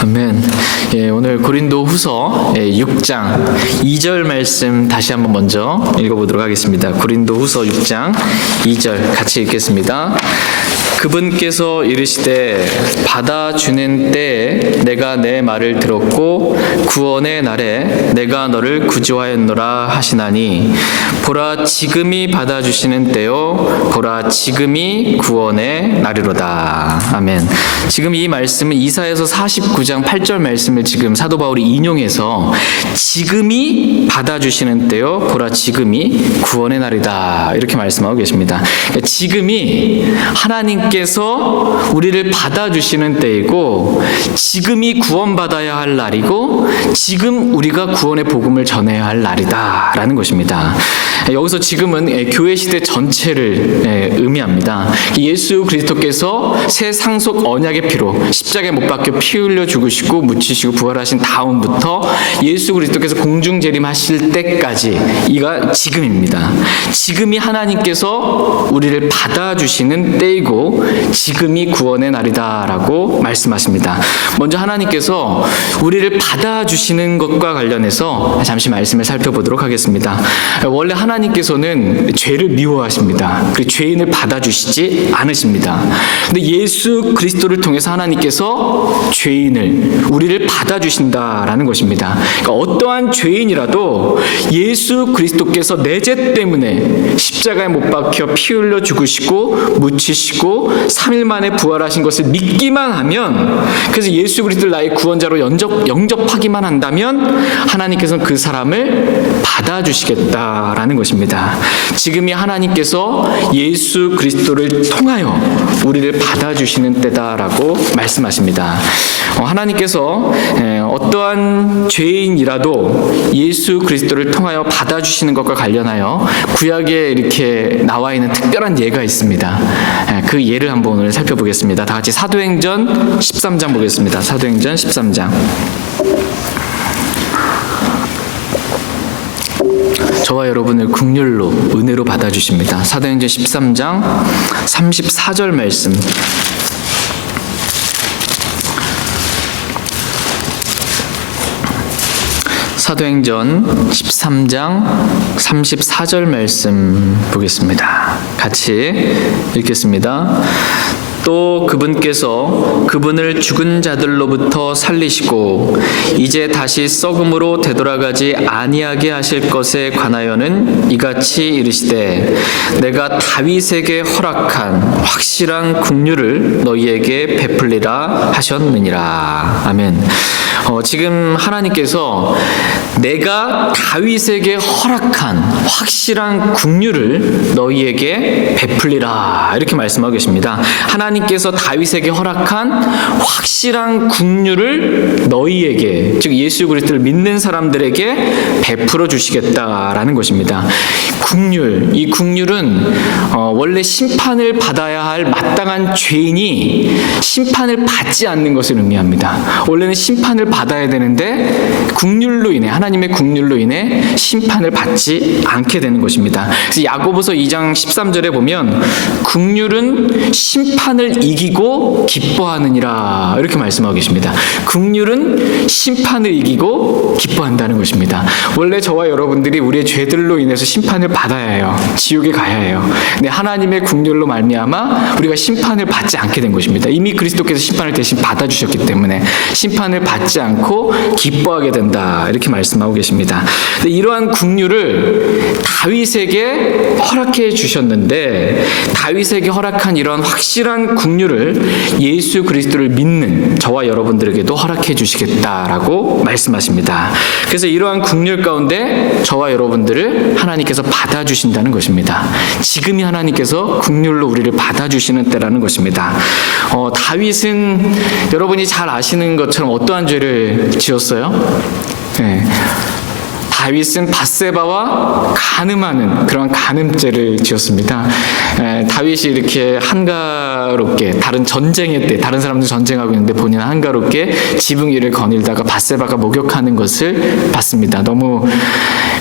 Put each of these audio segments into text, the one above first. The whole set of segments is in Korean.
아멘. 오늘 고린도 후서 6장 2절 말씀 다시 한번 먼저 읽어보도록 하겠습니다. 고린도 후서 6장 2절 같이 읽겠습니다. 그분께서 이르시되 받아주는 때에 내가 내 말을 들었고 구원의 날에 내가 너를 구주하였노라 하시나니 보라 지금이 받아주시는 때요 보라 지금이 구원의 날이로다. 아멘. 지금 이 말씀은 이사야서 49장 8절 말씀을 지금 사도 바울이 인용해서 지금이 받아주시는 때요 보라 지금이 구원의 날이다 이렇게 말씀하고 계십니다. 지금이 하나님께서 우리를 받아주시는 때이고 지금이 구원받아야 할 날이고 지금 우리가 구원의 복음을 전해야 할 날이다 라는 것입니다. 여기서 지금은 교회 시대 전체를 의미합니다. 예수 그리스도께서 새 상속 언약의 피로 십자가에 못 박혀 피 흘려 죽으시고 묻히시고 부활하신 다음부터 예수 그리스도께서 공중 재림하실 때까지 이가 지금입니다. 지금이 하나님께서 우리를 받아주시는 때이고 지금이 구원의 날이다라고 말씀하십니다. 먼저 하나님께서 우리를 받아주시는 것과 관련해서 잠시 말씀을 살펴보도록 하겠습니다. 원래 하나님께서는 죄를 미워하십니다. 그 죄인을 받아주시지 않으십니다. 근데 예수 그리스도를 통해서 하나님께서 죄인을 우리를 받아주신다라는 것입니다. 그러니까 어떠한 죄인이라도 예수 그리스도께서 내 죄 때문에 십자가에 못 박혀 피 흘려 죽으시고 묻히시고 3일 만에 부활하신 것을 믿기만 하면, 그래서 예수 그리스도를 나의 구원자로 영접하기만 한다면 하나님께서는 그 사람을 받아주시겠다라는 것입니다. 지금이 하나님께서 예수 그리스도를 통하여 우리를 받아주시는 때다라고 말씀하십니다. 하나님께서 어떠한 죄인이라도 예수 그리스도를 통하여 받아주시는 것과 관련하여 구약에 이렇게 나와 있는 특별한 예가 있습니다. 그 예를 한번 오늘 살펴보겠습니다. 다 같이 사도행전 13장 보겠습니다. 사도행전 13장. 저와 여러분을 긍휼로 은혜로 받아주십니다. 사도행전 13장 34절 말씀. 사도행전 13장 34절 말씀 보겠습니다. 같이 읽겠습니다. 또 그분께서 그분을 죽은 자들로부터 살리시고 이제 다시 썩음으로 되돌아가지 아니하게 하실 것에 관하여는 이같이 이르시되 내가 다윗에게 허락한 확실한 긍휼을 너희에게 베풀리라 하셨느니라. 아멘. 지금 하나님께서 내가 다윗에게 허락한 확실한 긍휼을 너희에게 베풀리라 이렇게 말씀하고 계십니다. 하나님께서 다윗에게 허락한 확실한 긍휼을 너희에게, 즉 예수 그리스도를 믿는 사람들에게 베풀어 주시겠다라는 것입니다. 긍휼, 이 긍휼은 원래 심판을 받아야 할 마땅한 죄인이 심판을 받지 않는 것을 의미합니다. 원래는 심판을 받아야 되는데 긍휼로 인해, 하나님의 긍휼로 인해 심판을 받지 않게 되는 것입니다. 그래서 야고보서 2장 13절에 보면 긍휼은 심판을 이기고 기뻐하느니라 이렇게 말씀하고 계십니다. 긍휼은 심판을 이기고 기뻐한다는 것입니다. 원래 저와 여러분들이 우리의 죄들로 인해서 심판을 받아야 해요. 지옥에 가야 해요. 근데 하나님의 긍휼로 말미암아 우리가 심판을 받지 않게 된 것입니다. 이미 그리스도께서 심판을 대신 받아주셨기 때문에 심판을 받지 않고 기뻐하게 된다 이렇게 말씀하고 계십니다. 근데 이러한 긍휼을 다윗에게 허락해 주셨는데 다윗에게 허락한 이러한 확실한 긍휼을 예수 그리스도를 믿는 저와 여러분들에게도 허락해 주시겠다라고 말씀하십니다. 그래서 이러한 긍휼 가운데 저와 여러분들을 하나님께서 받아주신다는 것입니다. 지금이 하나님께서 긍휼로 우리를 받아주시는 때라는 것입니다. 다윗은 여러분이 잘 아시는 것처럼 어떠한 죄를 지었어요? 네. 다윗은 밧세바와 간음하는 그런 간음죄를 지었습니다. 다윗이 이렇게 한가롭게 다른 전쟁의 때 다른 사람들 전쟁하고 있는데 본인은 한가롭게 지붕 위를 거닐다가 밧세바가 목욕하는 것을 봤습니다. 너무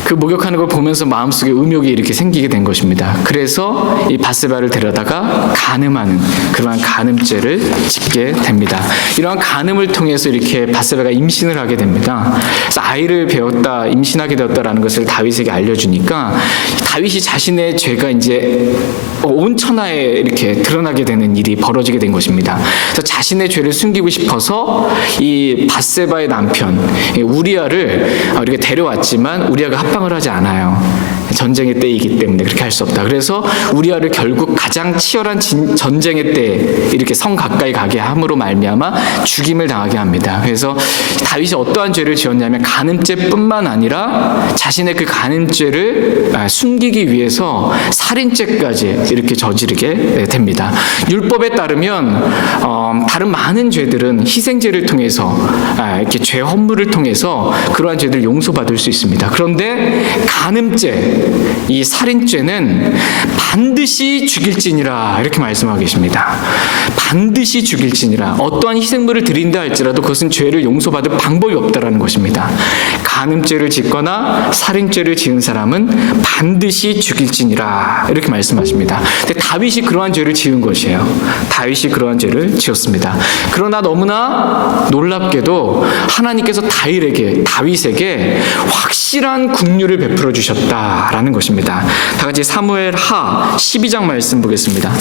그 목욕하는 걸 보면서 마음속에 음욕이 이렇게 생기게 된 것입니다. 그래서 이 밧세바를 데려다가 간음하는 그러한 간음죄를 짓게 됩니다. 이러한 간음을 통해서 이렇게 밧세바가 임신을 하게 됩니다. 그래서 아이를 배웠다, 임신하게 되었다라는 것을 다윗에게 알려주니까 다윗이 자신의 죄가 이제 온 천하에 이렇게 드러나게 되는 일이 벌어지게 된 것입니다. 그래서 자신의 죄를 숨기고 싶어서 이 밧세바의 남편 우리아를 이렇게 데려왔지만 우리아가 합방을 하지 않아요. 전쟁의 때이기 때문에 그렇게 할 수 없다. 그래서 우리아를 결국 가장 치열한 전쟁의 때에 이렇게 성 가까이 가게 함으로 말미암아 죽임을 당하게 합니다. 그래서 다윗이 어떠한 죄를 지었냐면 간음죄뿐만 아니라 자신의 그 간음죄를 숨기기 위해서 살인죄까지 이렇게 저지르게 됩니다. 율법에 따르면 다른 많은 죄들은 희생제를 통해서 이렇게 죄 헌물을 통해서 그러한 죄들을 용서받을 수 있습니다. 그런데 간음죄, 이 살인죄는 반드시 죽일지니라 이렇게 말씀하고 계십니다. 반드시 죽일지니라. 어떠한 희생물을 드린다 할지라도 그것은 죄를 용서받을 방법이 없다라는 것입니다. 간음죄를 짓거나 살인죄를 지은 사람은 반드시 죽일지니라 이렇게 말씀하십니다. 근데 다윗이 그러한 죄를 지은 것이에요. 다윗이 그러한 죄를 지었습니다. 그러나 너무나 놀랍게도 하나님께서 다윗에게 확실한 긍휼을 베풀어 주셨다라는 것입니다. 다 같이 사무엘하 12장 말씀 보겠습니다.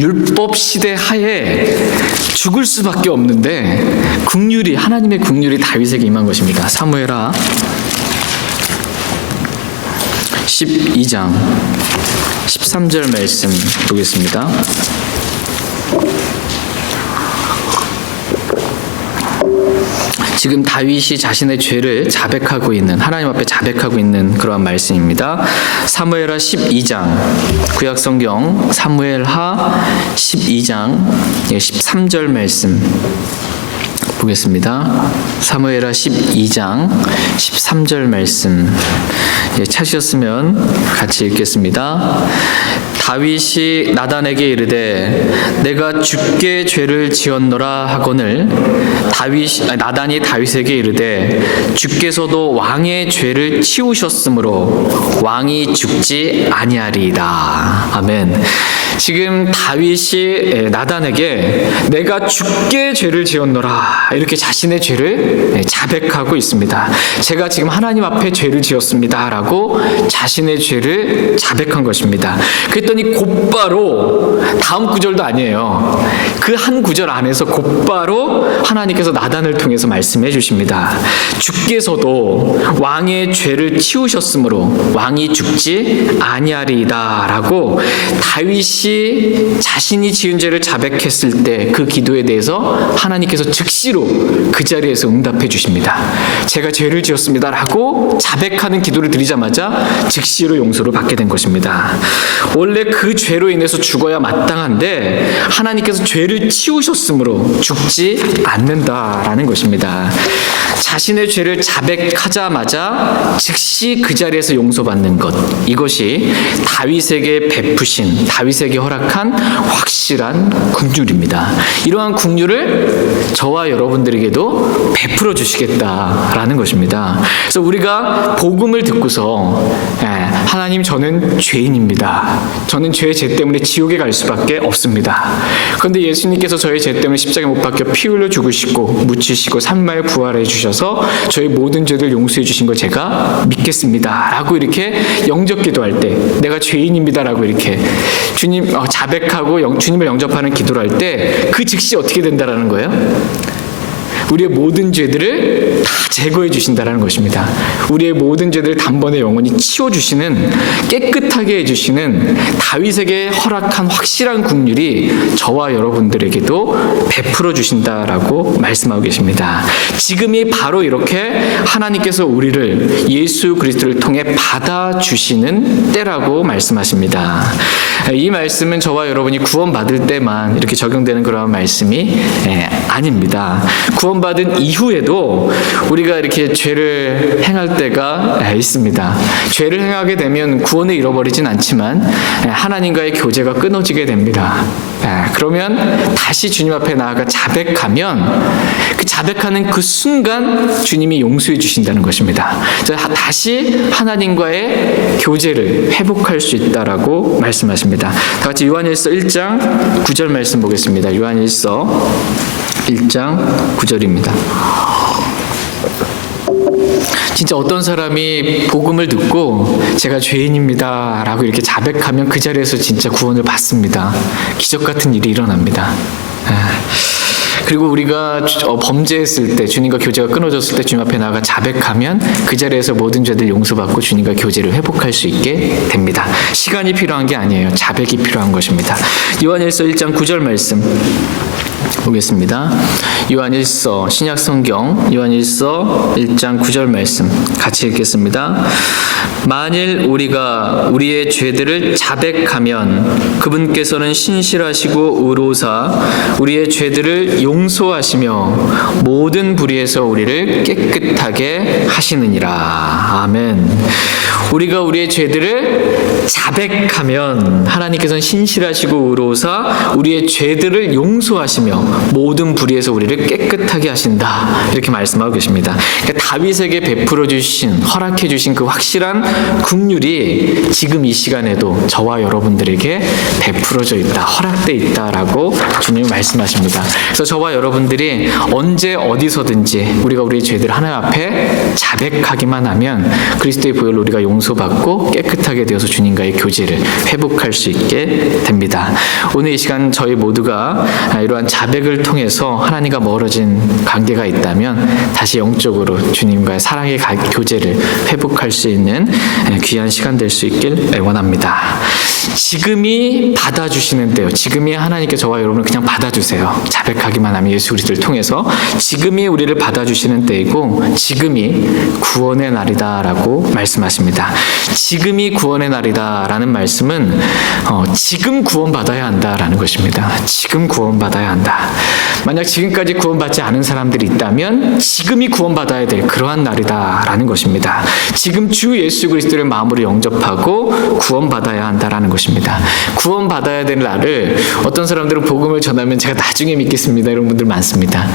율법 시대 하에 죽을 수밖에 없는데 하나님의 긍휼이 다윗에게 임한 것입니다. 사무엘하 12장 13절 말씀 보겠습니다. 지금 다윗이 자신의 죄를 자백하고 있는, 하나님 앞에 자백하고 있는 그러한 말씀입니다. 사무엘하 12장, 구약성경 사무엘하 12장 13절 말씀 보겠습니다. 사무엘하 12장 13절 말씀 찾으셨으면 같이 읽겠습니다. 다윗이 나단에게 이르되 내가 주께 죄를 지었노라 하거늘 나단이 다윗에게 이르되 주께서도 왕의 죄를 치우셨으므로 왕이 죽지 아니하리이다. 아멘. 지금 다윗이 나단에게 내가 주께 죄를 지었노라 이렇게 자신의 죄를 자백하고 있습니다. 제가 지금 하나님 앞에 죄를 지었습니다 라고 자신의 죄를 자백한 것입니다. 그랬더니 곧바로 다음 구절도 아니에요. 그 한 구절 안에서 곧바로 하나님께서 나단을 통해서 말씀해 주십니다. 주께서도 왕의 죄를 치우셨으므로 왕이 죽지 아니하리이다 라고 다윗이 자신이 지은 죄를 자백했을 때 그 기도에 대해서 하나님께서 즉시로 그 자리에서 응답해 주십니다. 제가 죄를 지었습니다 라고 자백하는 기도를 드리자마자 즉시로 용서를 받게 된 것입니다. 원래 그 죄로 인해서 죽어야 마땅한데 하나님께서 죄를 치우셨으므로 죽지 않는다라는 것입니다. 자신의 죄를 자백하자마자 즉시 그 자리에서 용서받는 것, 이것이 다윗에게 베푸신, 다윗에게 허락한 확실한 긍휼입니다. 이러한 긍휼을 저와 여러분들에게도 베풀어 주시겠다라는 것입니다. 그래서 우리가 복음을 듣고서 하나님, 저는 죄인입니다. 저는 죄 때문에 지옥에 갈 수밖에 없습니다. 그런데 예수님께서 저의 죄 때문에 십자가에 못 박혀 피 흘려 죽으시고 묻히시고 3일만에 부활해 주셔서 저의 모든 죄를 용서해 주신 걸 제가 믿겠습니다 라고 이렇게 영접 기도할 때, 내가 죄인입니다 라고 이렇게 주님 자백하고 주님을 영접하는 기도를 할 때 그 즉시 어떻게 된다라는 거예요? 우리의 모든 죄들을 다 제거해 주신다는 것입니다. 우리의 모든 죄들을 단번에 영원히 치워주시는, 깨끗하게 해주시는 다윗에게 허락한 확실한 긍휼이 저와 여러분들에게도 베풀어 주신다라고 말씀하고 계십니다. 지금이 바로 이렇게 하나님께서 우리를 예수 그리스도를 통해 받아주시는 때라고 말씀하십니다. 이 말씀은 저와 여러분이 구원받을 때만 이렇게 적용되는 그런 말씀이 아닙니다. 구원받은 이후에도 우리가 이렇게 죄를 행할 때가 있습니다. 죄를 행하게 되면 구원을 잃어버리진 않지만 하나님과의 교제가 끊어지게 됩니다. 그러면 다시 주님 앞에 나아가 자백하면 그 자백하는 그 순간 주님이 용서해 주신다는 것입니다. 다시 하나님과의 교제를 회복할 수 있다라고 말씀하십니다. 다 같이 요한일서 1장 9절 말씀 보겠습니다. 요한일서 1장 9절입니다. 진짜 어떤 사람이 복음을 듣고 제가 죄인입니다 라고 이렇게 자백하면 그 자리에서 진짜 구원을 받습니다. 기적 같은 일이 일어납니다. 그리고 우리가 범죄했을 때, 주님과 교제가 끊어졌을 때 주님 앞에 나아가 자백하면 그 자리에서 모든 죄들 용서받고 주님과 교제를 회복할 수 있게 됩니다. 시간이 필요한 게 아니에요. 자백이 필요한 것입니다. 요한일서 1장 9절 말씀 보겠습니다. 요한일서 신약성경 요한일서 1장 9절 말씀 같이 읽겠습니다. 만일 우리가 우리의 죄들을 자백하면 그분께서는 신실하시고 의로우사 우리의 죄들을 용서하시며 모든 불의에서 우리를 깨끗하게 하시느니라. 아멘. 우리가 우리의 죄들을 자백하면 하나님께서는 신실하시고 의로우사 우리의 죄들을 용서하시며 모든 불의에서 우리를 깨끗하게 하신다. 이렇게 말씀하고 계십니다. 그러니까 다윗에게 베풀어 주신, 허락해 주신 그 확실한 긍휼이 지금 이 시간에도 저와 여러분들에게 베풀어져 있다, 허락돼 있다라고 주님이 말씀하십니다. 그래서 저와 여러분들이 언제 어디서든지 우리가 우리의 죄들을 하나님 앞에 자백하기만 하면 그리스도의 보혈로 우리가 용서받고 깨끗하게 되어서 주님과의 교제를 회복할 수 있게 됩니다. 오늘 이 시간 저희 모두가 이러한 자백을 통해서 하나님과 멀어진 관계가 있다면 다시 영적으로 주님과의 사랑의 교제를 회복할 수 있는 귀한 시간 될 수 있길 원합니다. 지금이 받아주시는 때요. 지금이 하나님께 저와 여러분을 그냥 받아주세요. 자백하기만 하면 예수 그리스도를 통해서 지금이 우리를 받아주시는 때이고 지금이 구원의 날이다라고 말씀하십니다. 지금이 구원의 날이다라는 말씀은 지금 구원받아야 한다라는 것입니다. 지금 구원받아야 한다. 만약 지금까지 구원받지 않은 사람들이 있다면 지금이 구원받아야 될 그러한 날이다라는 것입니다. 지금 주 예수 그리스도를 마음으로 영접하고 구원받아야 한다라는 것입니다. 구원받아야 될 날을 어떤 사람들은 복음을 전하면 제가 나중에 믿겠습니다. 이런 분들 많습니다.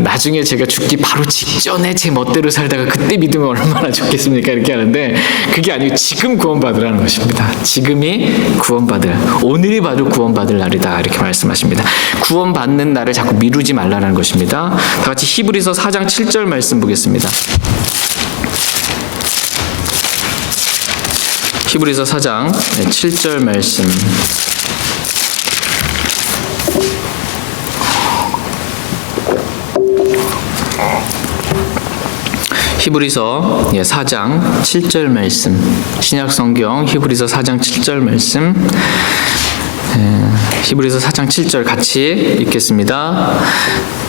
나중에 제가 죽기 바로 직전에 제 멋대로 살다가 그때 믿으면 얼마나 좋겠습니까? 이렇게 하는데 그게 아니고 지금 구원받으라는 것입니다. 지금이 구원받을, 오늘이 바로 구원받을 날이다. 이렇게 말씀하십니다. 구원받는 날을 자꾸 미루지 말라는 것입니다. 다 같이 히브리서 4장 7절 말씀 보겠습니다. 히브리서 4장 7절 말씀. 히브리서 4장 7절 말씀. 신약성경 히브리서 4장 7절 말씀. 히브리서 4장 7절 같이 읽겠습니다.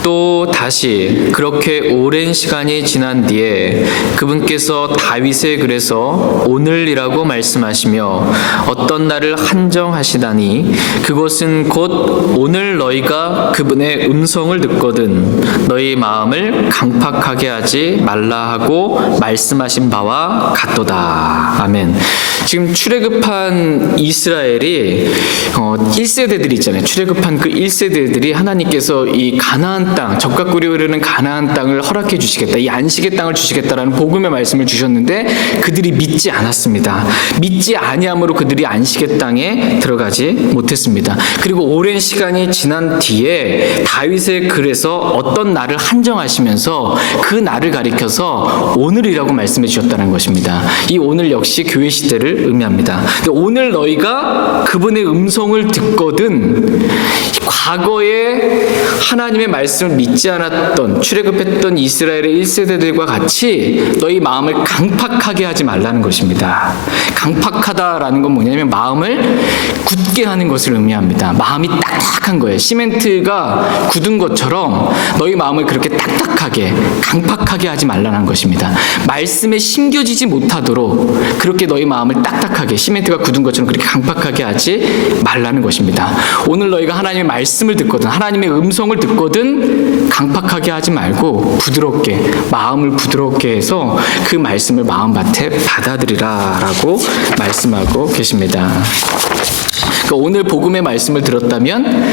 또 다시 그렇게 오랜 시간이 지난 뒤에 그분께서 다윗의 글에서 오늘이라고 말씀하시며 어떤 날을 한정하시다니 그것은 곧 오늘 너희가 그분의 음성을 듣거든 너희 마음을 강팍하게 하지 말라 하고 말씀하신 바와 같도다. 아멘. 지금 출애굽한 이스라엘이 1세대들이 있잖아요. 출애굽한 그 1세대들이 하나님께서 이 가나안 땅, 적과 꿀이 흐르는 가나안 땅을 허락해 주시겠다, 이 안식의 땅을 주시겠다라는 복음의 말씀을 주셨는데 그들이 믿지 않았습니다. 믿지 아니함으로 그들이 안식의 땅에 들어가지 못했습니다. 그리고 오랜 시간이 지난 뒤에 다윗의 글에서 어떤 날을 한정하시면서 그 날을 가리켜서 오늘이라고 말씀해 주셨다는 것입니다. 이 오늘 역시 교회 시대를 의미합니다. 오늘 너희가 그분의 음성을 듣거든 과거에 하나님의 말씀을 믿지 않았던 출애굽했던 이스라엘의 1세대들과 같이 너희 마음을 강팍하게 하지 말라는 것입니다. 강팍하다라는 건 뭐냐면 마음을 굳게 하는 것을 의미합니다. 마음이 딱딱한 거예요. 시멘트가 굳은 것처럼 너희 마음을 그렇게 딱딱하게 강팍하게 하지 말라는 것입니다. 말씀에 심겨지지 못하도록 그렇게 너희 마음을 딱딱하게 시멘트가 굳은 것처럼 그렇게 강팍하게 하지 말라는 것입니다. 오늘 너희가 하나님의 말씀을 듣거든 하나님의 음성을 듣거든 강팍하게 하지 말고 부드럽게 마음을 부드럽게 해서 그 말씀을 마음밭에 받아들이라 라고 말씀하고 계십니다. 그러니까 오늘 복음의 말씀을 들었다면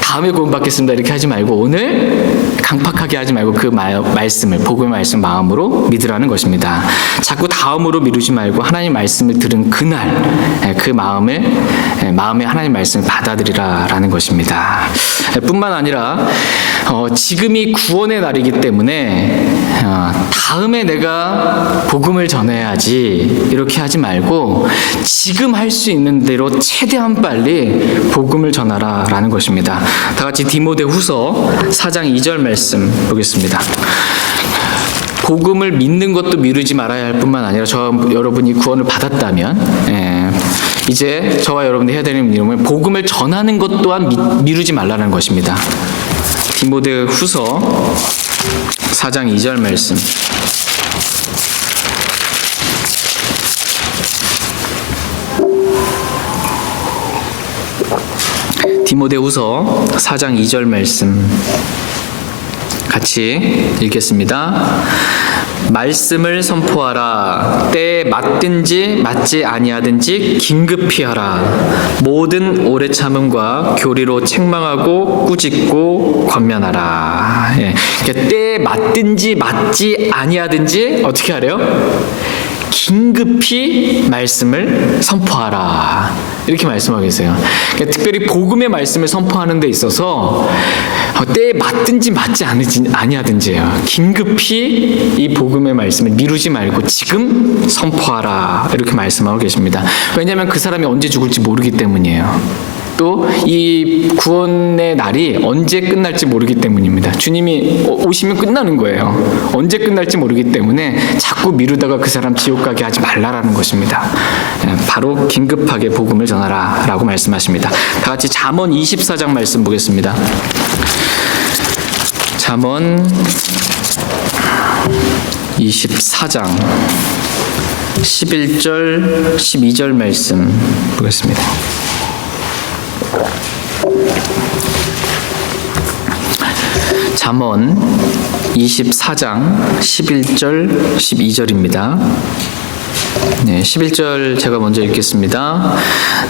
다음에 구원받겠습니다 이렇게 하지 말고 오늘 강팍하게 하지 말고 그 말씀을, 복음의 말씀 마음으로 믿으라는 것입니다. 자꾸 다음으로 미루지 말고 하나님 말씀을 들은 그날 그 마음에 하나님 말씀을 받아들이라라는 것입니다. 뿐만 아니라 지금이 구원의 날이기 때문에 다음에 내가 복음을 전해야지 이렇게 하지 말고 지금 할 수 있는 대로 최대한 빨리 복음을 전하라라는 것입니다. 다 같이 디모데후서 4장 2절 말씀 보겠습니다. 복음을 믿는 것도 미루지 말아야 할 뿐만 아니라 여러분이 구원을 받았다면 이제 저와 여러분이 해야 되는 일은 복음을 전하는 것 또한 미루지 말라는 것입니다. 디모데후서 4장 2절 말씀. 디모데후서 4장 2절 말씀 같이 읽겠습니다. 말씀을 선포하라. 때에 맞든지 맞지 아니하든지 긴급히 하라. 모든 오래 참음과 교리로 책망하고 꾸짖고 권면하라. 그러니까 때에 맞든지 맞지 아니하든지 어떻게 하래요? 긴급히 말씀을 선포하라. 이렇게 말씀하고 계세요. 그러니까 특별히 복음의 말씀을 선포하는 데 있어서 때에 맞든지 맞지 아니하든지요. 긴급히 이 복음의 말씀을 미루지 말고 지금 선포하라. 이렇게 말씀하고 계십니다. 왜냐하면 그 사람이 언제 죽을지 모르기 때문이에요. 또 이 구원의 날이 언제 끝날지 모르기 때문입니다. 주님이 오시면 끝나는 거예요. 언제 끝날지 모르기 때문에 자꾸 미루다가 그 사람 지옥 가게 하지 말라라는 것입니다. 바로 긴급하게 복음을 전하라 라고 말씀하십니다. 다 같이 잠언 24장 말씀 보겠습니다. 잠언 24장 11절 12절 말씀 보겠습니다. 잠언 24장 11절 12절입니다. 11절 제가 먼저 읽겠습니다.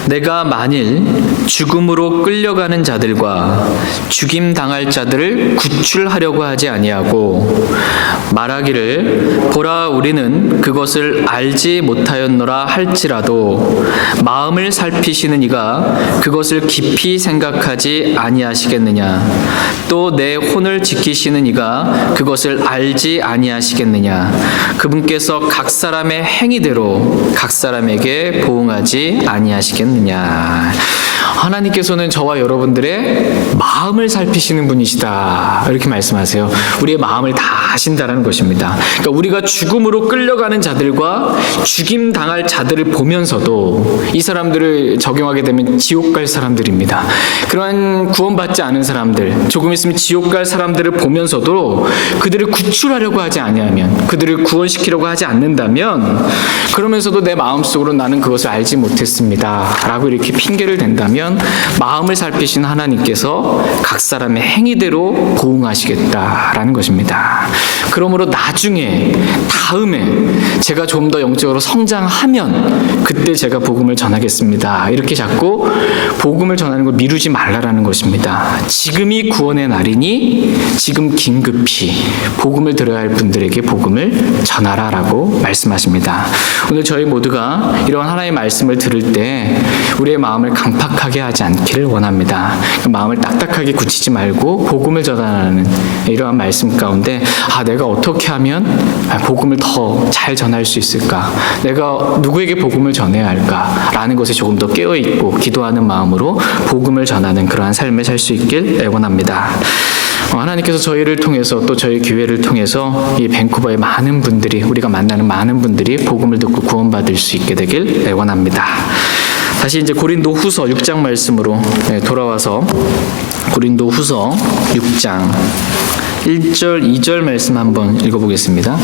내가 만일 죽음으로 끌려가는 자들과 죽임 당할 자들을 구출하려고 하지 아니하고 말하기를 보라 우리는 그것을 알지 못하였노라 할지라도 마음을 살피시는 이가 그것을 깊이 생각하지 아니하시겠느냐. 또 내 혼을 지키시는 이가 그것을 알지 아니하시겠느냐. 그분께서 각 사람의 행위대로 각 사람에게 보응하지 아니하시겠느냐. 하나님께서는 저와 여러분들의 마음을 살피시는 분이시다 이렇게 말씀하세요. 우리의 마음을 다 아신다라는 것입니다. 그러니까 우리가 죽음으로 끌려가는 자들과 죽임 당할 자들을 보면서도 이 사람들을 적용하게 되면 지옥 갈 사람들입니다. 그러한 구원받지 않은 사람들, 조금 있으면 지옥 갈 사람들을 보면서도 그들을 구출하려고 하지 아니하면, 그들을 구원시키려고 하지 않는다면, 그러면서도 내 마음속으로 나는 그것을 알지 못했습니다 라고 이렇게 핑계를 댄다면 마음을 살피신 하나님께서 각 사람의 행위대로 보응하시겠다라는 것입니다. 그러므로 나중에 다음에 제가 좀 더 영적으로 성장하면 그때 제가 복음을 전하겠습니다. 이렇게 자꾸 복음을 전하는 걸 미루지 말라라는 것입니다. 지금이 구원의 날이니 지금 긴급히 복음을 들어야 할 분들에게 복음을 전하라라고 말씀하십니다. 오늘 저희 모두가 이런 하나님의 말씀을 들을 때 우리의 마음을 강팍하게 하지 않기를 원합니다. 마음을 딱딱하게 굳히지 말고 복음을 전하는 이러한 말씀 가운데 내가 어떻게 하면 복음을 더 잘 전할 수 있을까? 내가 누구에게 복음을 전해야 할까? 라는 것에 조금 더 깨어있고 기도하는 마음으로 복음을 전하는 그러한 삶을 살 수 있길 애원합니다. 하나님께서 저희를 통해서 또 저희 교회를 통해서 이 밴쿠버의 많은 분들이, 우리가 만나는 많은 분들이 복음을 듣고 구원받을 수 있게 되길 애원합니다. 다시 이제 고린도후서 6장 말씀으로 돌아와서 고린도후서 6장 1절 2절 말씀 한번 읽어보겠습니다.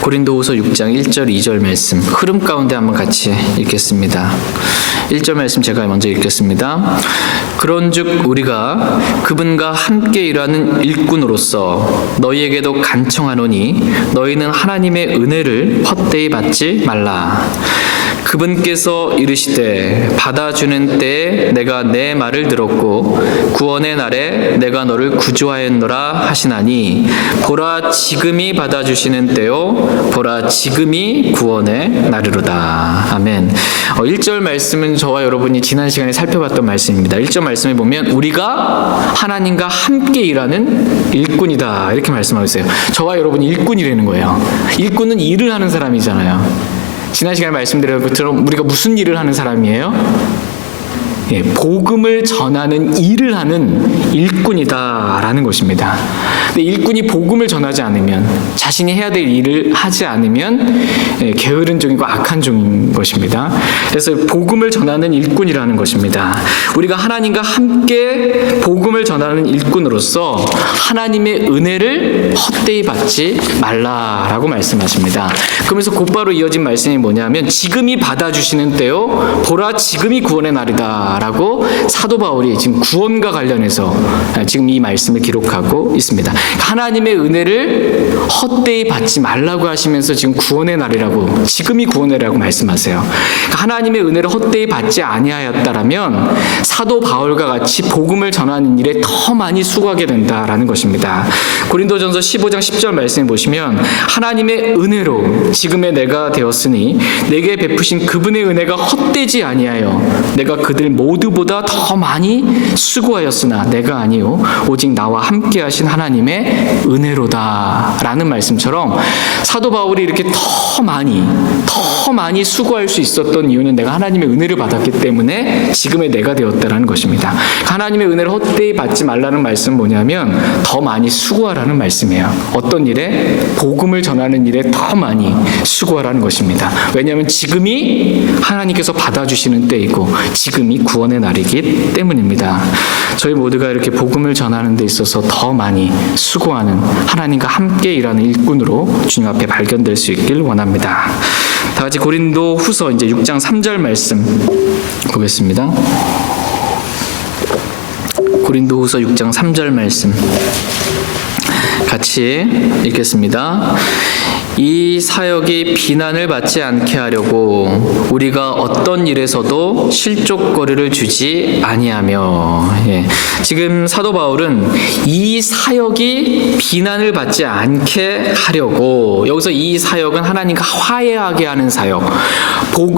고린도후서 6장 1절 2절 말씀 흐름 가운데 한번 같이 읽겠습니다. 1절 말씀 제가 먼저 읽겠습니다. 그런즉 우리가 그분과 함께 일하는 일꾼으로서 너희에게도 간청하노니 너희는 하나님의 은혜를 헛되이 받지 말라. 그분께서 이르시되 받아주는 때에 내가 내 말을 들었고 구원의 날에 내가 너를 구주하였노라 하시나니 보라 지금이 받아주시는 때요 보라 지금이 구원의 날이로다. 아멘. 1절 말씀은 저와 여러분이 지난 시간에 살펴봤던 말씀입니다. 1절 말씀에 보면 우리가 하나님과 함께 일하는 일꾼이다 이렇게 말씀하고 있어요. 저와 여러분이 일꾼이라는 거예요. 일꾼은 일을 하는 사람이잖아요. 지난 시간에 말씀드린 것처럼 우리가 무슨 일을 하는 사람이에요? 예, 복음을 전하는 일을 하는 일꾼이다라는 것입니다. 근데 일꾼이 복음을 전하지 않으면, 자신이 해야 될 일을 하지 않으면 게으른 종이고 악한 종인 것입니다. 그래서 복음을 전하는 일꾼이라는 것입니다. 우리가 하나님과 함께 복음을 전하는 일꾼으로서 하나님의 은혜를 헛되이 받지 말라라고 말씀하십니다. 그러면서 곧바로 이어진 말씀이 뭐냐면 지금이 받아주시는 때요 보라 지금이 구원의 날이다 라고 사도 바울이 지금 구원과 관련해서 지금 이 말씀을 기록하고 있습니다. 하나님의 은혜를 헛되이 받지 말라고 하시면서 지금 구원의 날이라고, 지금이 구원의 날이라고 말씀하세요. 하나님의 은혜를 헛되이 받지 아니하였다라면 사도 바울과 같이 복음을 전하는 일에 더 많이 수고하게 된다라는 것입니다. 고린도전서 15장 10절 말씀을 보시면 하나님의 은혜로 지금의 내가 되었으니 내게 베푸신 그분의 은혜가 헛되지 아니하여 내가 그들 모두보다 더 많이 수고하였으나 내가 아니요 오직 나와 함께 하신 하나님의 은혜로다 라는 말씀처럼 사도 바울이 이렇게 더 많이 수고할 수 있었던 이유는 내가 하나님의 은혜를 받았기 때문에 지금의 내가 되었다라는 것입니다. 하나님의 은혜를 헛되이 받지 말라는 말씀은 뭐냐면 더 많이 수고하라는 말씀이에요. 어떤 일에? 복음을 전하는 일에 더 많이 수고하라는 것입니다. 왜냐하면 지금이 하나님께서 받아주시는 때이고 지금이 구원의 날이기 때문입니다. 저희 모두가 이렇게 복음을 전하는 데 있어서 더 많이 수고하는 하나님과 함께 일하는 일꾼으로 주님 앞에 발견될 수 있길 원합니다. 다 같이 고린도 후서 이제 6장 3절 말씀 보겠습니다. 고린도 후서 6장 3절 말씀 같이 읽겠습니다. 이 사역이 비난을 받지 않게 하려고 우리가 어떤 일에서도 실족거리를 주지 아니하며. 지금 사도 바울은 이 사역이 비난을 받지 않게 하려고, 여기서 이 사역은 하나님과 화해하게 하는 사역,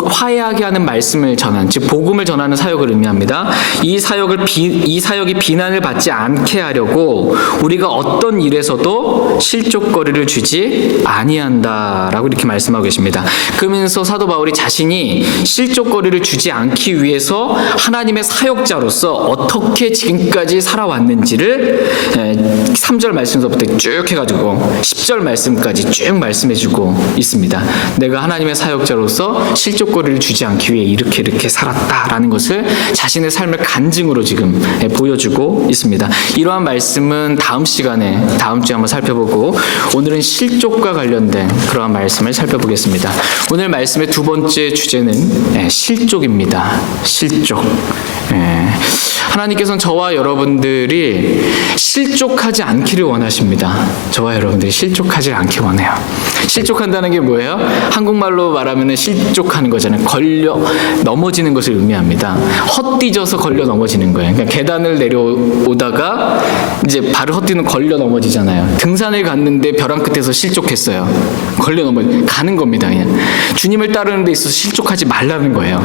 화해하게 하는 말씀을 전한, 즉 복음을 전하는 사역을 의미합니다. 이 사역이 비난을 받지 않게 하려고 우리가 어떤 일에서도 실족거리를 주지 아니한다라고 이렇게 말씀하고 계십니다. 그러면서 사도 바울이 자신이 실족거리를 주지 않기 위해서 하나님의 사역자로서 어떻게 지금까지 살아왔는지를 3절 말씀서부터 쭉 해가지고 10절 말씀까지 쭉 말씀해주고 있습니다. 내가 하나님의 사역자로서 실족거리를 주지 않기 위해 이렇게 살았다라는 것을 자신의 삶을 간증으로 지금 보여주고 있습니다. 이러한 말씀은 다음 시간에, 다음 주에 한번 살펴보고, 오늘은 실족과 관련된 그러한 말씀을 살펴보겠습니다. 오늘 말씀의 두 번째 주제는 실족입니다. 실족. 하나님께서는 저와 여러분들이 실족하지 않기를 원하십니다. 저와 여러분들이 실족하지 않기 원해요. 실족한다는 게 뭐예요? 한국말로 말하면 실족하는 거잖아요. 걸려 넘어지는 것을 의미합니다. 헛디져서 걸려 넘어지는 거예요. 그러니까 계단을 내려오다가 이제 발을 헛디는 걸려 넘어지잖아요. 등산을 갔는데 벼랑 끝에서 실족했어요. 걸려 가는 겁니다. 그냥 주님을 따르는 데 있어서 실족하지 말라는 거예요.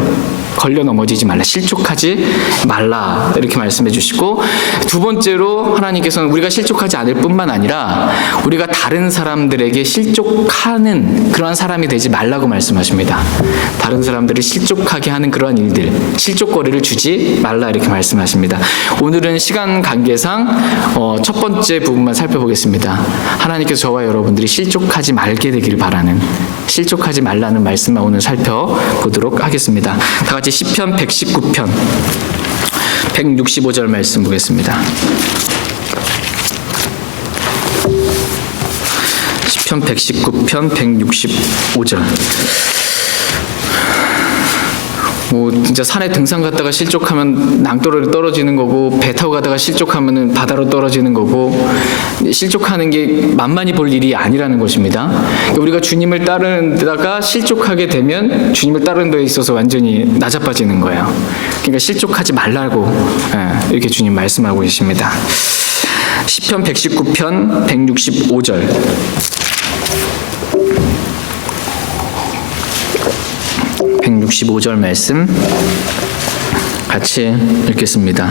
걸려 넘어지지 말라, 실족하지 말라 이렇게 말씀해 주시고, 두 번째로 하나님께서는 우리가 실족하지 않을 뿐만 아니라 우리가 다른 사람들에게 실족하는 그러한 사람이 되지 말라고 말씀하십니다. 다른 사람들을 실족하게 하는 그러한 일들, 실족거리를 주지 말라 이렇게 말씀하십니다. 오늘은 시간 관계상 첫 번째 부분만 살펴보겠습니다. 하나님께서 저와 여러분들이 실족하지 말게 되기를 바라는, 실족하지 말라는 말씀만 오늘 살펴보도록 하겠습니다. 다 같이 시편 119편 165절 말씀 보겠습니다. 시편 119편 165절. 뭐 진짜 산에 등산 갔다가 실족하면 낭떠러리 떨어지는 거고, 배 타고 가다가 실족하면은 바다로 떨어지는 거고, 실족하는 게 만만히 볼 일이 아니라는 것입니다. 우리가 주님을 따르는 데다가 실족하게 되면 주님을 따르는 데 있어서 완전히 나자빠지는 거예요. 그러니까 실족하지 말라고 이렇게 주님 말씀하고 계십니다. 시편 119편 165절. 165절 말씀 같이 읽겠습니다.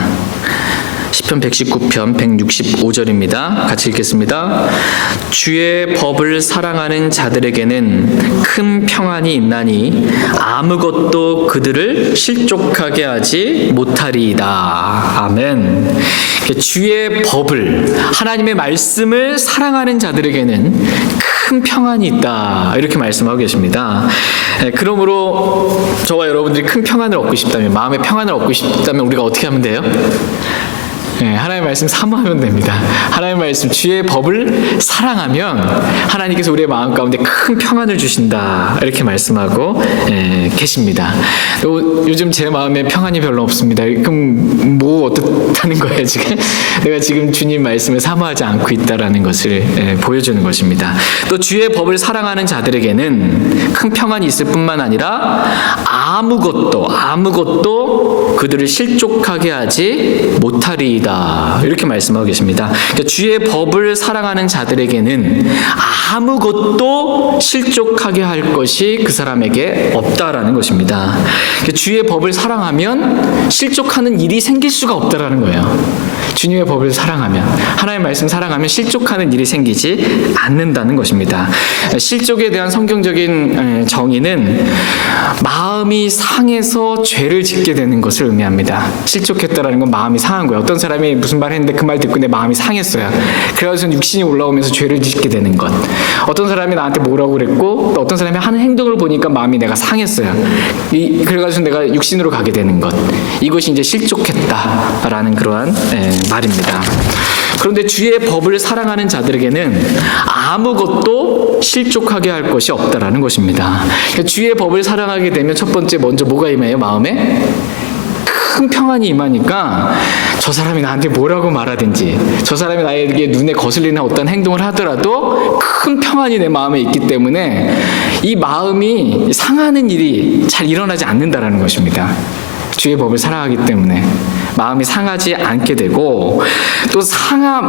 시편 119편 165절입니다. 같이 읽겠습니다. 주의 법을 사랑하는 자들에게는 큰 평안이 있나니 아무것도 그들을 실족하게 하지 못하리이다. 아멘. 주의 법을, 하나님의 말씀을 사랑하는 자들에게는 큰 평안이 있다. 이렇게 말씀하고 계십니다. 그러므로 저와 여러분들이 큰 평안을 얻고 싶다면, 마음의 평안을 얻고 싶다면 우리가 어떻게 하면 돼요? 하나님의 말씀 사모하면 됩니다. 하나님의 말씀, 주의 법을 사랑하면 하나님께서 우리의 마음 가운데 큰 평안을 주신다. 이렇게 말씀하고 계십니다. 요즘 제 마음에 평안이 별로 없습니다. 그럼 뭐 어떻다는 거예요 지금? 내가 지금 주님 말씀을 사모하지 않고 있다라는 것을 보여주는 것입니다. 또 주의 법을 사랑하는 자들에게는 큰 평안이 있을 뿐만 아니라 아무것도 그들을 실족하게 하지 못하리이다. 이렇게 말씀하고 계십니다. 그러니까 주의 법을 사랑하는 자들에게는 아무것도 실족하게 할 것이 그 사람에게 없다라는 것입니다. 그러니까 주의 법을 사랑하면 실족하는 일이 생길 수가 없다라는 거예요. 주님의 법을 사랑하면, 하나님의 말씀 사랑하면 실족하는 일이 생기지 않는다는 것입니다. 실족에 대한 성경적인 정의는 마음이 상해서 죄를 짓게 되는 것을 의미합니다. 실족했다라는 건 마음이 상한 거예요. 어떤 사람이 무슨 말 했는데 그 말 듣고 내 마음이 상했어요. 그래서 육신이 올라오면서 죄를 짓게 되는 것. 어떤 사람이 나한테 뭐라고 그랬고, 또 어떤 사람이 하는 행동을 보니까 마음이 내가 상했어요. 그래가지고 내가 육신으로 가게 되는 것. 이것이 이제 실족했다라는 그러한 말입니다. 그런데 주의 법을 사랑하는 자들에게는 아무것도 실족하게 할 것이 없다라는 것입니다. 그러니까 주의 법을 사랑하게 되면 첫 번째 먼저 뭐가 임해요? 마음에 큰 평안이 임하니까 저 사람이 나한테 뭐라고 말하든지, 저 사람이 나에게 눈에 거슬리는 어떤 행동을 하더라도 큰 평안이 내 마음에 있기 때문에 이 마음이 상하는 일이 잘 일어나지 않는다라는 것입니다. 주의 법을 사랑하기 때문에 마음이 상하지 않게 되고, 또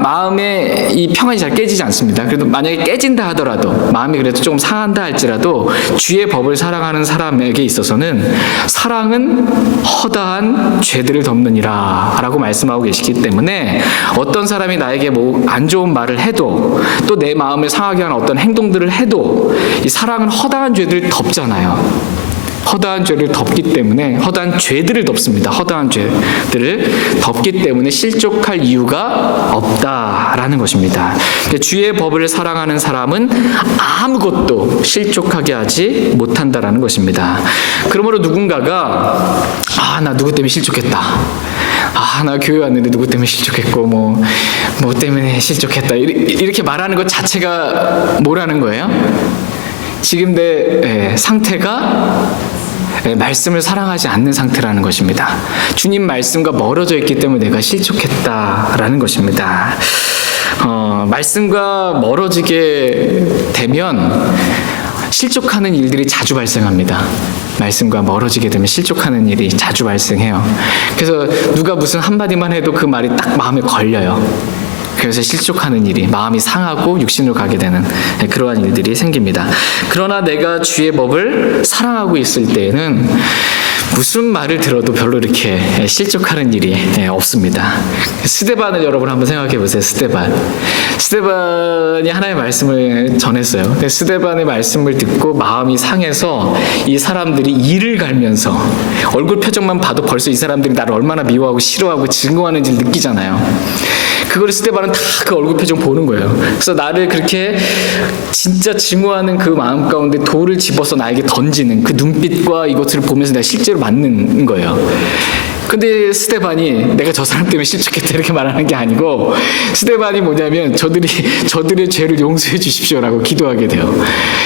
마음에 이 평안이 잘 깨지지 않습니다. 그래도 만약에 깨진다 하더라도, 마음이 그래도 조금 상한다 할지라도 주의 법을 사랑하는 사람에게 있어서는 사랑은 허다한 죄들을 덮느니라 라고 말씀하고 계시기 때문에 어떤 사람이 나에게 뭐 안 좋은 말을 해도, 또 내 마음을 상하게 하는 어떤 행동들을 해도 이 사랑은 허다한 죄들을 덮잖아요. 허다한 죄를 덮기 때문에, 허다한 죄들을 덮습니다. 허다한 죄들을 덮기 때문에 실족할 이유가 없다라는 것입니다. 그러니까 주의 법을 사랑하는 사람은 아무것도 실족하게 하지 못한다라는 것입니다. 그러므로 누군가가 나 누구 때문에 실족했다. 나 교회 왔는데 누구 때문에 실족했고 뭐 때문에 실족했다. 이렇게 말하는 것 자체가 뭐라는 거예요? 지금 내 상태가 말씀을 사랑하지 않는 상태라는 것입니다. 주님 말씀과 멀어져 있기 때문에 내가 실족했다라는 것입니다. 말씀과 멀어지게 되면 실족하는 일들이 자주 발생합니다. 말씀과 멀어지게 되면 실족하는 일이 자주 발생해요. 그래서 누가 무슨 한마디만 해도 그 말이 딱 마음에 걸려요. 그래서 실족하는 일이, 마음이 상하고 육신으로 가게 되는 그러한 일들이 생깁니다. 그러나 내가 주의 법을 사랑하고 있을 때에는 무슨 말을 들어도 별로 이렇게 실족하는 일이 없습니다. 스데반을 여러분 한번 생각해 보세요. 스데반이 하나님의 말씀을 전했어요. 스데반의 말씀을 듣고 마음이 상해서 이 사람들이 이를 갈면서, 얼굴 표정만 봐도 벌써 이 사람들이 나를 얼마나 미워하고 싫어하고 증오하는지를 느끼잖아요. 그걸 스데반은 다 그 얼굴 표정 보는 거예요. 그래서 나를 그렇게 진짜 증오하는 그 마음 가운데 돌을 집어서 나에게 던지는 그 눈빛과 이것을 보면서 내가 실제로 맞는 거예요. 근데 스데반이 내가 저 사람 때문에 실족했다 이렇게 말하는 게 아니고, 스데반이 뭐냐면 저들의 죄를 용서해 주십시오라고 기도하게 돼요.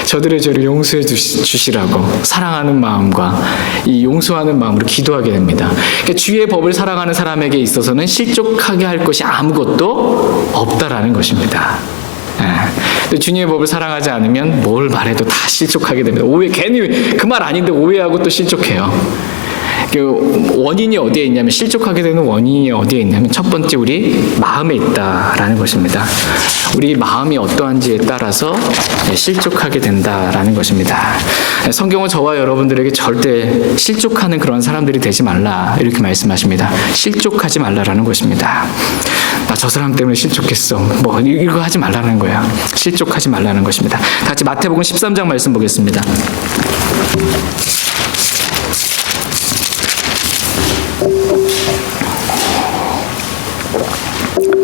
저들의 죄를 용서해 주시라고 사랑하는 마음과 이 용서하는 마음으로 기도하게 됩니다. 그러니까 주의 법을 사랑하는 사람에게 있어서는 실족하게 할 것이 아무것도 없다라는 것입니다. 근데 주님의 법을 사랑하지 않으면 뭘 말해도 다 실족하게 됩니다. 괜히 그 말 아닌데 오해하고 또 실족해요. 그 원인이 어디에 있냐면, 실족하게 되는 원인이 어디에 있냐면 첫 번째 우리 마음에 있다라는 것입니다. 우리 마음이 어떠한지에 따라서 실족하게 된다라는 것입니다. 성경은 저와 여러분들에게 절대 실족하는 그런 사람들이 되지 말라 이렇게 말씀하십니다. 실족하지 말라라는 것입니다. 나 저 사람 때문에 실족했어, 뭐 이거 하지 말라는 거야. 실족하지 말라는 것입니다. 같이 마태복음 13장 말씀 보겠습니다.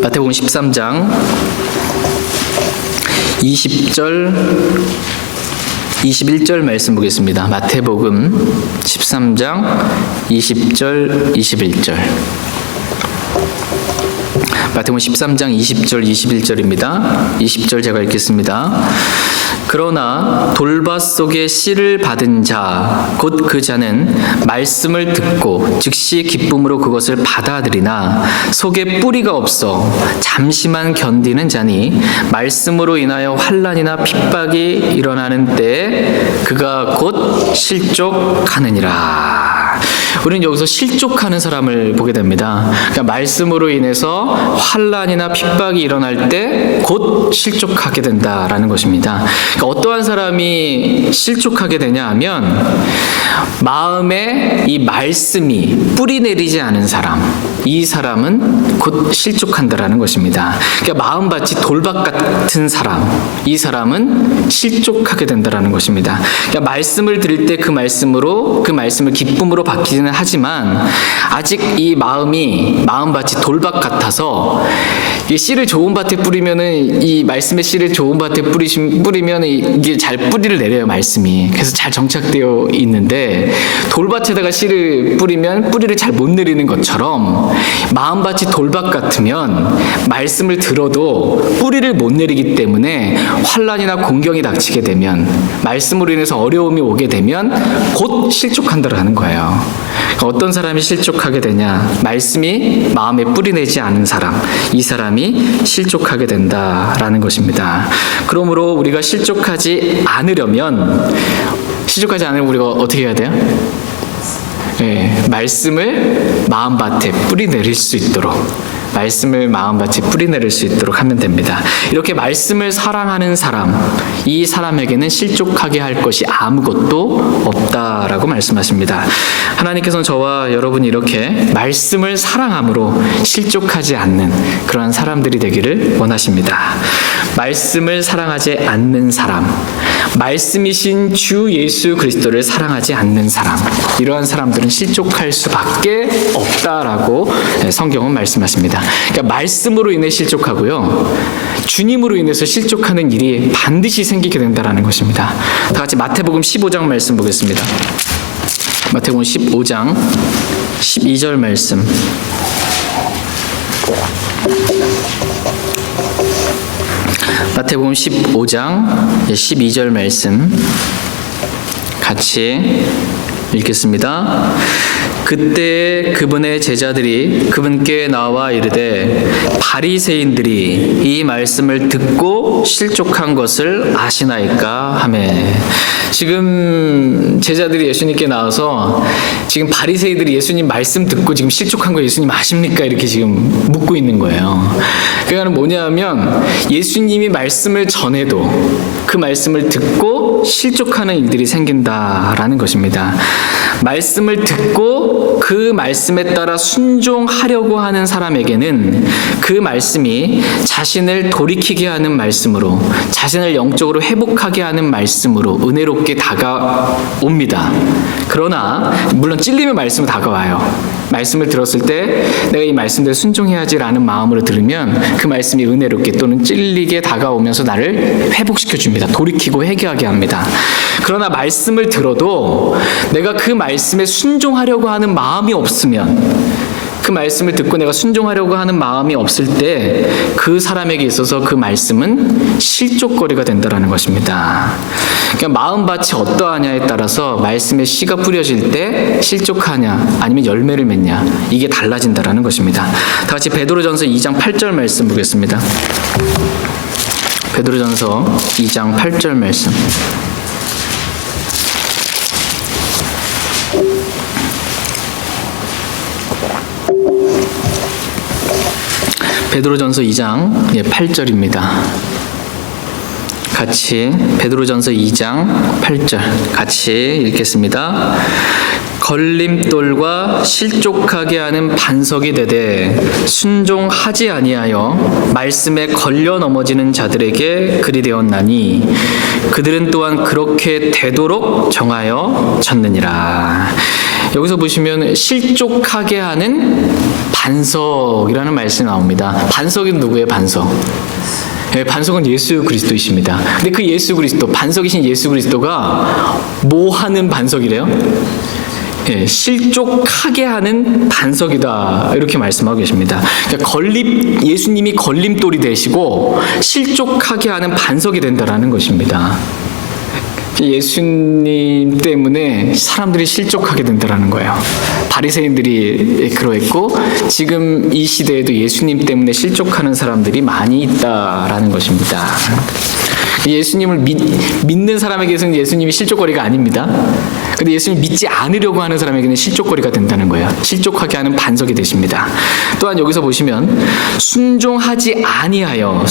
마태복음 13장 20절 21절 말씀 보겠습니다. 마태복음 13장 20절 21절. 마태복음 13장 20절 21절입니다. 20절 제가 읽겠습니다. 그러나 돌밭 속에 씨를 받은 자 곧 그 자는 말씀을 듣고 즉시 기쁨으로 그것을 받아들이나 속에 뿌리가 없어 잠시만 견디는 자니 말씀으로 인하여 환난이나 핍박이 일어나는 때에 그가 곧 실족하느니라. 우리는 여기서 실족하는 사람을 보게 됩니다. 그러니까 말씀으로 인해서 환난이나 핍박이 일어날 때 곧 실족하게 된다라는 것입니다. 그러니까 어떠한 사람이 실족하게 되냐 하면, 마음에 이 말씀이 뿌리 내리지 않은 사람, 이 사람은 곧 실족한다라는 것입니다. 그러니까 마음밭이 돌밭 같은 사람, 이 사람은 실족하게 된다라는 것입니다. 그러니까 말씀을 들을 때 그 말씀으로, 그 말씀을 기쁨으로 받기는 하지만 아직 이 마음밭이 돌밭 같아서, 이 씨를 좋은 밭에 뿌리면은, 이 말씀의 씨를 좋은 밭에 뿌리면 이게 잘 뿌리를 내려요, 말씀이. 그래서 잘 정착되어 있는데, 돌밭에다가 씨를 뿌리면 뿌리를 잘 못 내리는 것처럼 마음밭이 돌밭 같으면 말씀을 들어도 뿌리를 못 내리기 때문에 환난이나 공경이 닥치게 되면, 말씀으로 인해서 어려움이 오게 되면 곧 실족한다라는 거예요. 어떤 사람이 실족하게 되냐? 말씀이 마음에 뿌리 내지 않은 사람, 이 사람이 실족하게 된다라는 것입니다. 그러므로 우리가 실족하지 않으려면 우리가 어떻게 해야 돼요? 말씀을 마음밭에 뿌리 내릴 수 있도록, 말씀을 마음밭에 뿌리 내릴 수 있도록 하면 됩니다. 이렇게 말씀을 사랑하는 사람, 이 사람에게는 실족하게 할 것이 아무것도 없다라고 말씀하십니다. 하나님께서는 저와 여러분이 이렇게 말씀을 사랑함으로 실족하지 않는 그러한 사람들이 되기를 원하십니다. 말씀을 사랑하지 않는 사람, 말씀이신 주 예수 그리스도를 사랑하지 않는 사람, 이러한 사람들은 실족할 수밖에 없다라고 성경은 말씀하십니다. 그러니까 말씀으로 인해 실족하고요, 주님으로 인해서 실족하는 일이 반드시 생기게 된다라는 것입니다. 다 같이 마태복음 15장 말씀 보겠습니다. 마태복음 15장 12절 말씀. 마태복음 15장 12절 말씀 같이 읽겠습니다. 그때 그분의 제자들이 그분께 나와 이르되 바리새인들이 이 말씀을 듣고 실족한 것을 아시나이까 하매. 지금 제자들이 예수님께 나와서 지금 바리새인들이 예수님 말씀 듣고 지금 실족한 거 예수님 아십니까? 이렇게 지금 묻고 있는 거예요. 그러니까 뭐냐면 예수님이 말씀을 전해도 그 말씀을 듣고 실족하는 일들이 생긴다라는 것입니다. 말씀을 듣고 그 말씀에 따라 순종하려고 하는 사람에게는 그 말씀이 자신을 돌이키게 하는 말씀으로, 자신을 영적으로 회복하게 하는 말씀으로 은혜롭게 다가옵니다. 그러나 물론 찔리면 말씀은 다가와요. 말씀을 들었을 때 내가 이 말씀대로 순종해야지라는 마음으로 들으면 그 말씀이 은혜롭게 또는 찔리게 다가오면서 나를 회복시켜 줍니다. 돌이키고 회개하게 합니다. 그러나 말씀을 들어도 내가 그 말씀에 순종하려고 하는 마음이 없으면, 그 말씀을 듣고 내가 순종하려고 하는 마음이 없을 때 그 사람에게 있어서 그 말씀은 실족거리가 된다는 것입니다. 그러니까 마음밭이 어떠하냐에 따라서 말씀의 씨가 뿌려질 때 실족하냐 아니면 열매를 맺냐, 이게 달라진다는 것입니다. 다 같이 베드로전서 2장 8절 말씀 보겠습니다. 베드로전서 2장 8절 말씀. 베드로전서 2장 8절입니다. 같이 베드로전서 2장 8절 같이 읽겠습니다. 걸림돌과 실족하게 하는 반석이 되되 순종하지 아니하여 말씀에 걸려 넘어지는 자들에게 그리 되었나니 그들은 또한 그렇게 되도록 정하여 졌느니라. 여기서 보시면 실족하게 하는 반석이라는 말씀이 나옵니다. 반석이 누구의 반석? 네, 반석은 예수 그리스도이십니다. 근데 그 예수 그리스도, 반석이신 예수 그리스도가 뭐 하는 반석이래요? 예, 실족하게 하는 반석이다, 이렇게 말씀하고 계십니다. 그러니까 예수님이 걸림돌이 되시고 실족하게 하는 반석이 된다라는 것입니다. 예수님 때문에 사람들이 실족하게 된다라는 거예요. 바리새인들이 그러했고 지금 이 시대에도 예수님 때문에 실족하는 사람들이 많이 있다라는 것입니다. 예수님을 믿는 사람에게서는 예수님이 실족거리가 아닙니다. 근데 예수님 믿지 않으려고 하는 사람에게는 실족거리가 된다는 거예요. 실족하게 하는 반석이 되십니다. 또한 여기서 보시면 순종하지 아니하여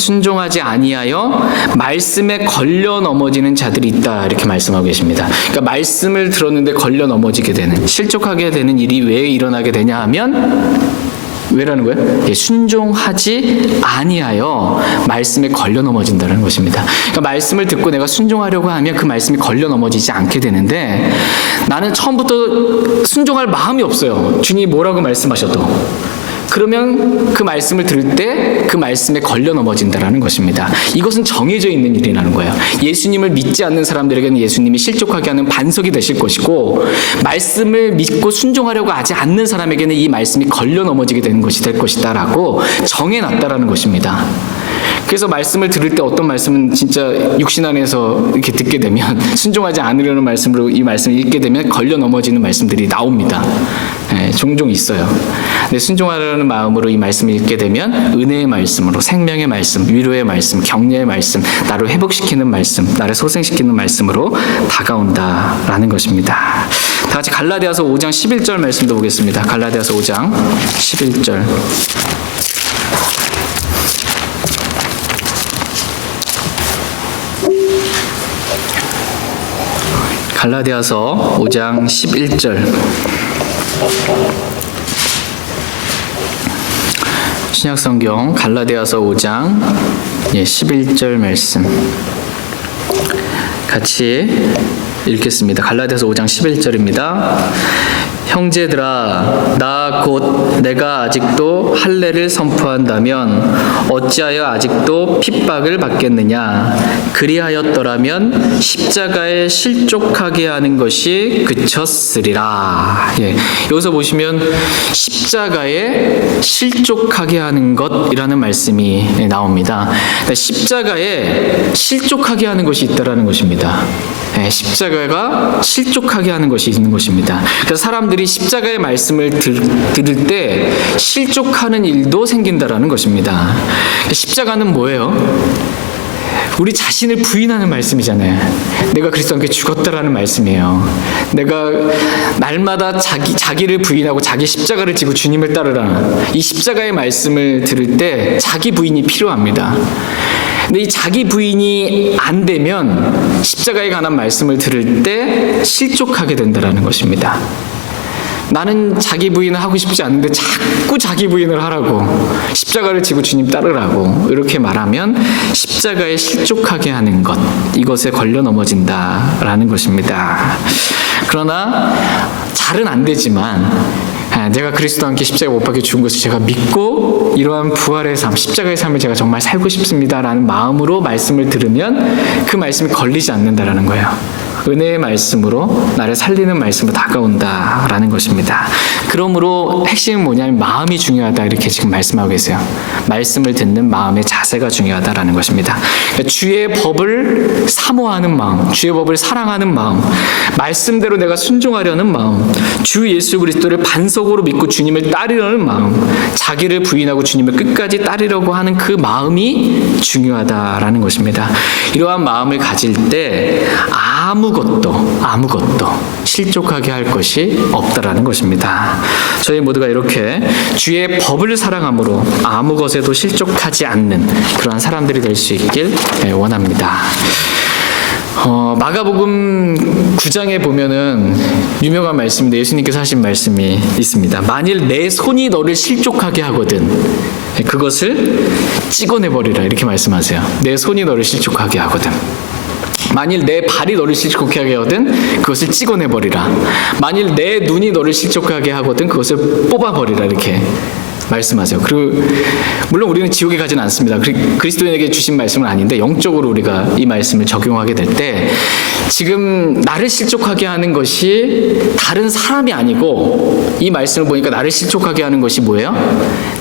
말씀에 걸려 넘어지는 자들이 있다, 이렇게 말씀하고 계십니다. 그러니까 말씀을 들었는데 걸려 넘어지게 되는, 실족하게 되는 일이 왜 일어나게 되냐 하면, 왜라는 거예요? 예, 순종하지 아니하여 말씀에 걸려 넘어진다는 것입니다. 그러니까 말씀을 듣고 내가 순종하려고 하면 그 말씀이 걸려 넘어지지 않게 되는데, 나는 처음부터 순종할 마음이 없어요. 주님이 뭐라고 말씀하셔도. 그러면 그 말씀을 들을 때 그 말씀에 걸려 넘어진다는 것입니다. 이것은 정해져 있는 일이라는 거예요. 예수님을 믿지 않는 사람들에게는 예수님이 실족하게 하는 반석이 되실 것이고, 말씀을 믿고 순종하려고 하지 않는 사람에게는 이 말씀이 걸려 넘어지게 되는 것이 될 것이다 라고 정해놨다라는 것입니다. 그래서 말씀을 들을 때 어떤 말씀은 진짜 육신 안에서 이렇게 듣게 되면 순종하지 않으려는 말씀으로 이 말씀을 읽게 되면 걸려 넘어지는 말씀들이 나옵니다. 네, 종종 있어요. 근데 순종하려는 마음으로 이 말씀을 읽게 되면 은혜의 말씀으로, 생명의 말씀, 위로의 말씀, 격려의 말씀, 나를 회복시키는 말씀, 나를 소생시키는 말씀으로 다가온다라는 것입니다. 다 같이 갈라디아서 5장 11절 말씀도 보겠습니다. 갈라디아서 5장 11절. 갈라디아서 5장 11절. 신약성경 갈라디아서 5장 11절 말씀 같이 읽겠습니다. 갈라디아서 5장 11절입니다. 형제들아, 나 곧 내가 아직도 할례를 선포한다면 어찌하여 아직도 핍박을 받겠느냐? 그리하였더라면 십자가에 실족하게 하는 것이 그쳤으리라. 예, 여기서 보시면 십자가에 실족하게 하는 것이라는 말씀이 나옵니다. 십자가에 실족하게 하는 것이 있다라는 것입니다. 예, 십자가가 실족하게 하는 것이 있는 것입니다. 그래서 사람들이 십자가의 말씀을 들을 때 실족하는 일도 생긴다라는 것입니다. 십자가는 뭐예요? 우리 자신을 부인하는 말씀이잖아요. 내가 그리스도와 함께 죽었다라는 말씀이에요. 내가 날마다 자기를 부인하고 자기 십자가를 지고 주님을 따르라. 이 십자가의 말씀을 들을 때 자기 부인이 필요합니다. 근데 이 자기 부인이 안 되면 십자가에 관한 말씀을 들을 때 실족하게 된다는 것입니다. 나는 자기 부인을 하고 싶지 않은데 자꾸 자기 부인을 하라고, 십자가를 지고 주님 따르라고 이렇게 말하면 십자가에 실족하게 하는 것, 이것에 걸려 넘어진다라는 것입니다. 그러나 잘은 안 되지만 내가 그리스도와 함께 십자가에 못 박혀 죽은 것을 제가 믿고 이러한 부활의 삶, 십자가의 삶을 제가 정말 살고 싶습니다라는 마음으로 말씀을 들으면 그 말씀이 걸리지 않는다라는 거예요. 은혜의 말씀으로 나를 살리는 말씀으로 다가온다라는 것입니다. 그러므로 핵심은 뭐냐면 마음이 중요하다 이렇게 지금 말씀하고 계세요. 말씀을 듣는 마음의 자세가 중요하다라는 것입니다. 그러니까 주의 법을 사모하는 마음, 주의 법을 사랑하는 마음, 말씀대로 내가 순종하려는 마음, 주 예수 그리스도를 반석으로 믿고 주님을 따르려는 마음, 자기를 부인하고 주님을 끝까지 따르려고 하는 그 마음이 중요하다라는 것입니다. 이러한 마음을 가질 때 아무것도 실족하게 할 것이 없다라는 것입니다. 저희 모두가 이렇게 주의 법을 사랑함으로 아무 것에도 실족하지 않는 그러한 사람들이 될 수 있길 원합니다. 마가복음 9장에 보면은 유명한 말씀인데 예수님께서 하신 말씀이 있습니다. 만일 내 손이 너를 실족하게 하거든 그것을 찍어내버리라 이렇게 말씀하세요. 내 손이 너를 실족하게 하거든. 만일 내 발이 너를 실족하게 하거든 그것을 찍어내버리라. 만일 내 눈이 너를 실족하게 하거든 그것을 뽑아버리라 이렇게 말씀하세요. 그리고 물론 우리는 지옥에 가지는 않습니다. 그리스도인에게 주신 말씀은 아닌데 영적으로 우리가 이 말씀을 적용하게 될 때 지금 나를 실족하게 하는 것이 다른 사람이 아니고 이 말씀을 보니까 나를 실족하게 하는 것이 뭐예요?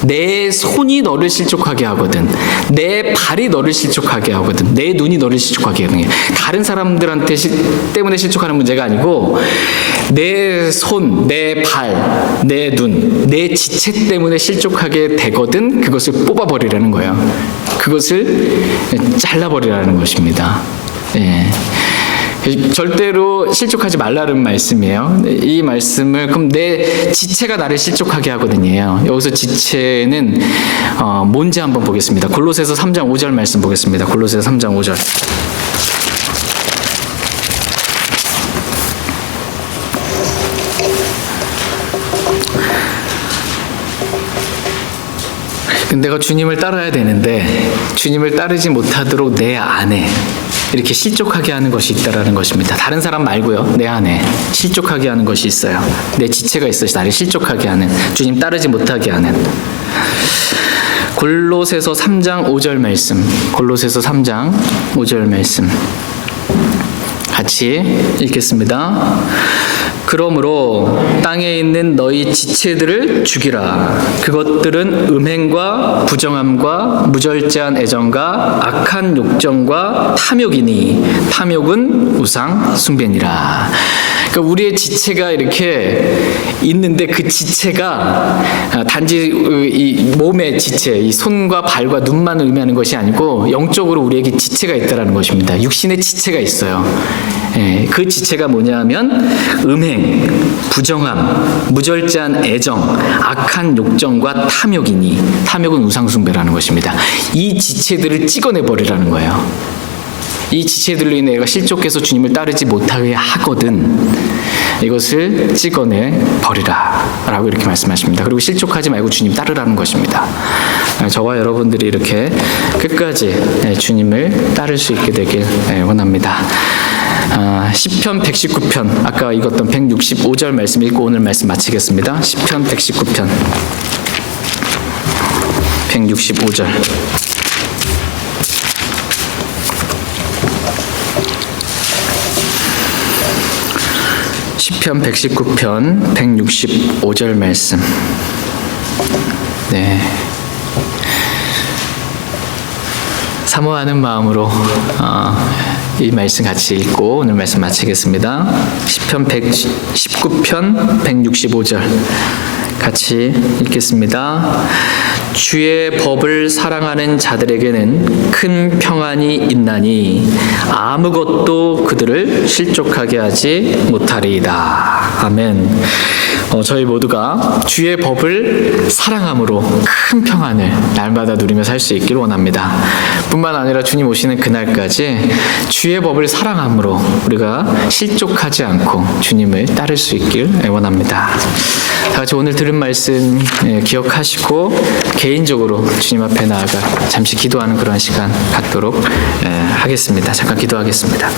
내 손이 너를 실족하게 하거든, 내 발이 너를 실족하게 하거든, 내 눈이 너를 실족하게 하거든. 다른 사람들한테 때문에 실족하는 문제가 아니고 내 손, 내 발, 내 눈, 내 지체 때문에 실족하게 되거든 그것을 뽑아버리라는 거예요. 그것을 잘라버리라는 것입니다. 예. 절대로 실족하지 말라는 말씀이에요. 이 말씀을 그럼 내 지체가 나를 실족하게 하거든요. 여기서 지체는 뭔지 한번 보겠습니다. 골로새서 3장 5절 말씀 보겠습니다. 골로새서 3장 5절. 내가 주님을 따라야 되는데 주님을 따르지 못하도록 내 안에 이렇게 실족하게 하는 것이 있다라는 것입니다. 다른 사람 말고요. 내 안에 실족하게 하는 것이 있어요. 내 지체가 있어요. 나를 실족하게 하는, 주님 따르지 못하게 하는. 골로새서 3장 5절 말씀. 골로새서 3장 5절 말씀. 같이 읽겠습니다. 그러므로 땅에 있는 너희 지체들을 죽이라. 그것들은 음행과 부정함과 무절제한 애정과 악한 욕정과 탐욕이니 탐욕은 우상 숭배니라. 그러니까 우리의 지체가 이렇게 있는데 그 지체가 단지 이 몸의 지체, 이 손과 발과 눈만 의미하는 것이 아니고 영적으로 우리에게 지체가 있다라는 것입니다. 육신의 지체가 있어요. 예, 그 지체가 뭐냐면 음행, 부정함, 무절제한 애정, 악한 욕정과 탐욕이니 탐욕은 우상숭배라는 것입니다. 이 지체들을 찍어내버리라는 거예요. 이 지체들로 인해 내가 실족해서 주님을 따르지 못하게 하거든 이것을 찍어내 버리라 라고 이렇게 말씀하십니다. 그리고 실족하지 말고 주님 따르라는 것입니다. 저와 여러분들이 이렇게 끝까지 주님을 따를 수 있게 되길 원합니다. 시편 119편 아까 읽었던 165절 말씀 읽고 오늘 말씀 마치겠습니다. 시편 119편 165절 시편 119편 165절 말씀. 네. 사모하는 마음으로 이 말씀 같이 읽고 오늘 말씀 마치겠습니다. 시편 119편 165절 같이 읽겠습니다. 주의 법을 사랑하는 자들에게는 큰 평안이 있나니 아무것도 그들을 실족하게 하지 못하리이다. 아멘. 저희 모두가 주의 법을 사랑함으로 큰 평안을 날마다 누리며 살 수 있기를 원합니다. 뿐만 아니라 주님 오시는 그날까지 주의 법을 사랑함으로 우리가 실족하지 않고 주님을 따를 수 있길 원합니다. 다 같이 오늘 들은 말씀 기억하시고 개인적으로 주님 앞에 나아가 잠시 기도하는 그런 시간 갖도록 하겠습니다. 잠깐 기도하겠습니다.